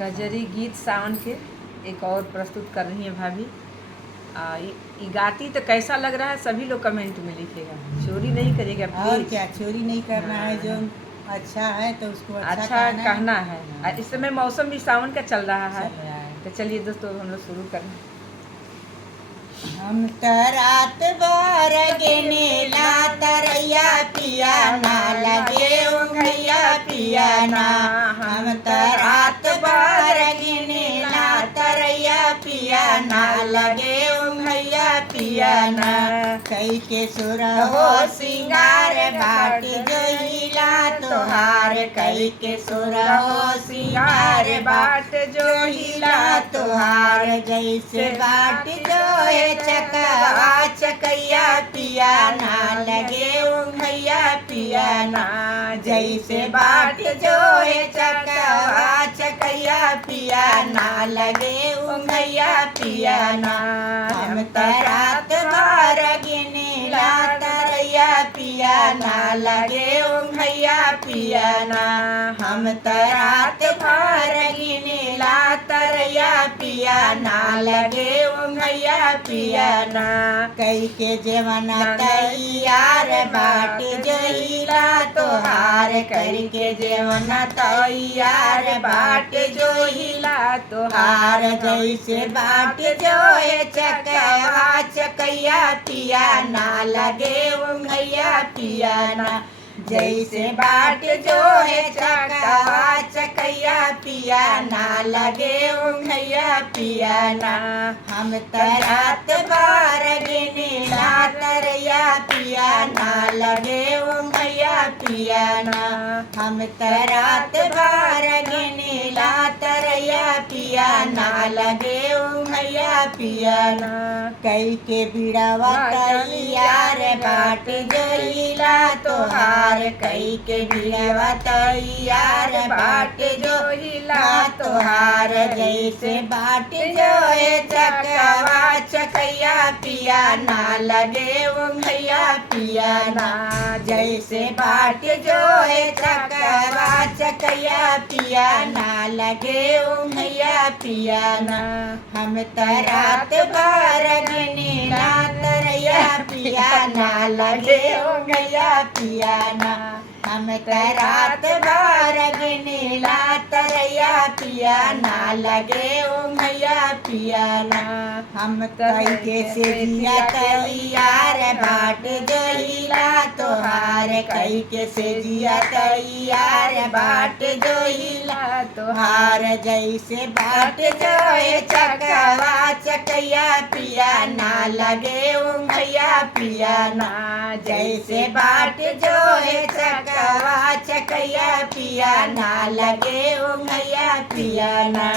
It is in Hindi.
कजरी गीत सावन के एक और प्रस्तुत कर रही हैं भाभी। ये गाती तो कैसा लग रहा है सभी लोग कमेंट में लिखेगा, चोरी नहीं करेगा और प्लीज। क्या, चोरी नहीं करना है। जो अच्छा है तो उसको अच्छा कहना है। हाँ। इस समय मौसम भी सावन का चल रहा है। चल रहा है। तो चलिए दोस्तों हम लोग शुरू करें। हम त रात भर गिनेला तरैया पिया ना लगे उंगैया पिया ना। हम त रात भर गिनेला तरैया पिया ना लगे उंगैया पिया ना। कई के सुर हो सिंगार बाट जोहिला तोहार, कई के सुर हो सिंगार बाट जोहिला तोहार। जैसे बाट जोहे चकवा चकैया पिया ना लगे उंगैया पिया ना। जैसे बाट जोहे चकवा चकैया पिया ना लगे उंगैया पिया ना। हम त रात भर गिनेला तरैया पिया ना लगे उंगैया पिया ना। हम त रात भर गिनेला तरैया पिया ना लगे उंगैया पिया ना। कई के जेवना तैयार बाट जोहिला तोहार, कई के जेवना तैयार बाट जोहिला तोहार। जैसे बाट जोहे चकवा चकैया पिया ना लगे उंगैया पिया ना। जैसे बाट जोहे चकवा चकैया पिया ना लगे उंगैया पिया ना। हम त रात भर गिनेला तरैया पिया ना लगे उंगैया पिया ना। हम त रात भर गिनेला तरैया पिया ना लगे उंगैया पिया ना। कई के बिड़वा तैयार बाट जोहिला तोहार, कई के बिड़वा तैयार बाट जोहिला तोहार। जैसे बाट जोहे चकवा चकैया पिया ना लगे उंगैया पिया ना। जैसे बाट जोहे चकवा चकैया पिया ना लगे उंगैया पिया ना। हम त रात भर गिनेला तरैया पिया ना लगे उंगैया पिया ना। हम त रात भर गिनेला तरैया पिया ना लगे उंगैया पिया ना। हम कई के से जिया तैयार बाट जोहिला तोहार, कई के से जिया तैयार बाट जोहिला तोहार। जैसे बाट जोहे चकवा चकैया पिया ना लगे उंगैया पिया ना। जैसे बाट जोहे चकवा चकैया पिया ना लगे उंगैया पिया ना।